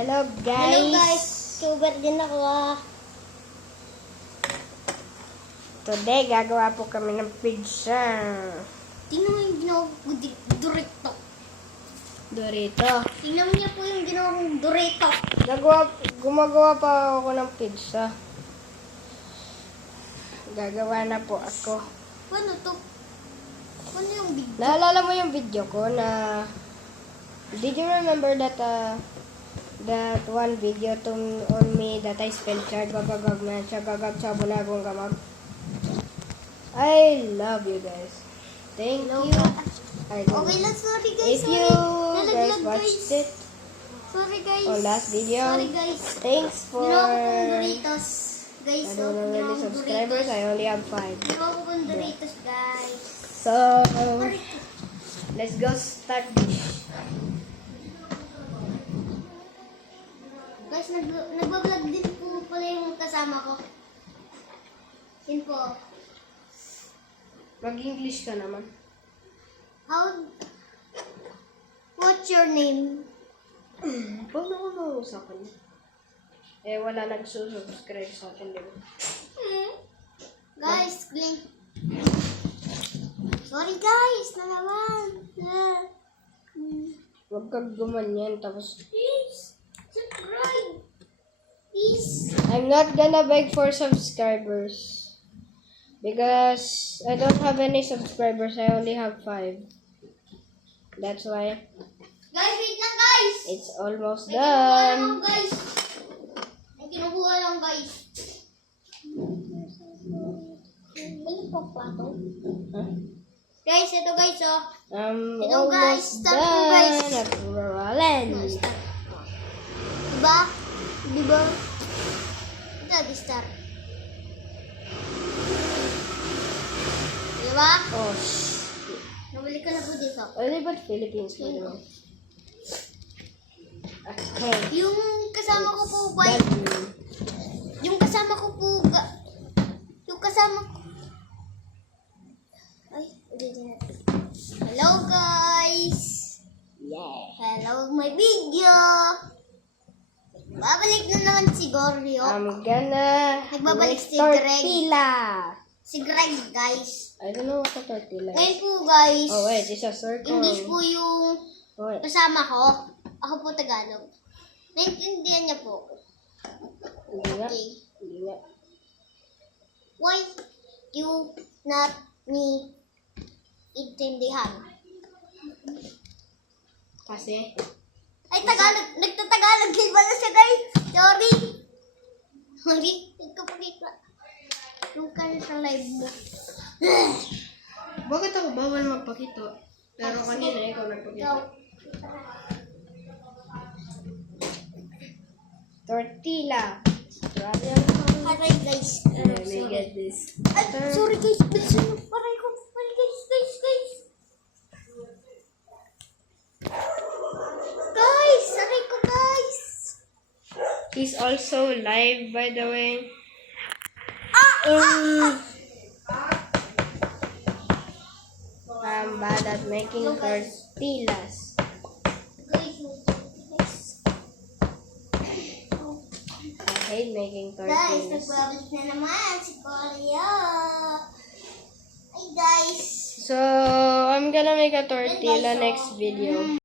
Hello guys! Hello guys! Tuber din ako Today, gagawa po kami ng pizza. Tingnan mo yung ginawa ko Dorito. Dorito. Tingnan mo niya po yung ginawa kong Dorito. Gumagawa pa ako ng pizza. Gagawa na po ako. Paano to? Paano yung video? Naalala mo yung video ko na... Did you remember that that one video on me that I spelled gagagag na gagag sabunagong gamag? I love you guys. Thank you. I don't Okay lang, sorry guys. If you guys Nalaglag, watched it Sorry guys. on last video, Sorry guys. thanks for... Ginawa ko pong Doritos. Guys, I don't know how many subscribers. I only have 5. Ginawa ko pong Doritos guys. So, let's go start this. Guys, nagbablog din po pala yung kasama ko. Yun po. Mag-English ka naman. What's your name? Paano ko na sa akin? Eh, wala nagsusubscribe sa akin, di ba? Guys, sorry guys, na naman. Huwag kang gumanyan, tapos... Please, subscribe. Please. I'm not gonna beg for subscribers. Because I don't have any subscribers. I only have 5. That's why Guys, wait lang guys. it's almost May kinukuha lang done. guys. May kinukuha lang guys. Balik pa plato. Huh? Guys, ito guys oh. Ito, guys, Almost start mo, guys. done. Nag-rolling. Diba? Diba? Ito, di-start. Diba? Oh, Nabalik ka na po dito. only but Philippines, by the way. Okay. Yung kasama ko po, boy. Done. Yung kasama ko po, yung kasama ko. Ay, ulitin natin. Hello, guys. Yeah. Hello, my video. Babalik na naman si Goryo. I'm gonna Nagbabalik make si Greg. tortilla. Si Greg, guys. I don't know what a tortilla Ngayon is. po, guys. Oh, wait, it's a circle. English po yung Wait. kasama ko. Ako po Tagalog. Naintindihan niya po. Hindi nga. Okay. Hindi nga. Why you not me intindihan? Kasi, Ay, Tagalog. Nagtatagalog din pala siya, guys. Sorry. Sorry. Nagkapagkita. Yung ka na sa live mo. bakit ako bawal magpakita? Pero kanina ikaw Ikaw. nagpakita. Tortilla. Grabe ang Aray, guys. Let me Sorry. get this. Ay, sorry, guys. Bilisan mo. Aray ko. Aray, guys. Guys, aray ko, guys. He's also live, by the way. I'm bad at making tortillas. I hate making Guys, tortillas. nagbabalik na naman si Korea. Ay, guys. So, I'm gonna make a tortilla next video.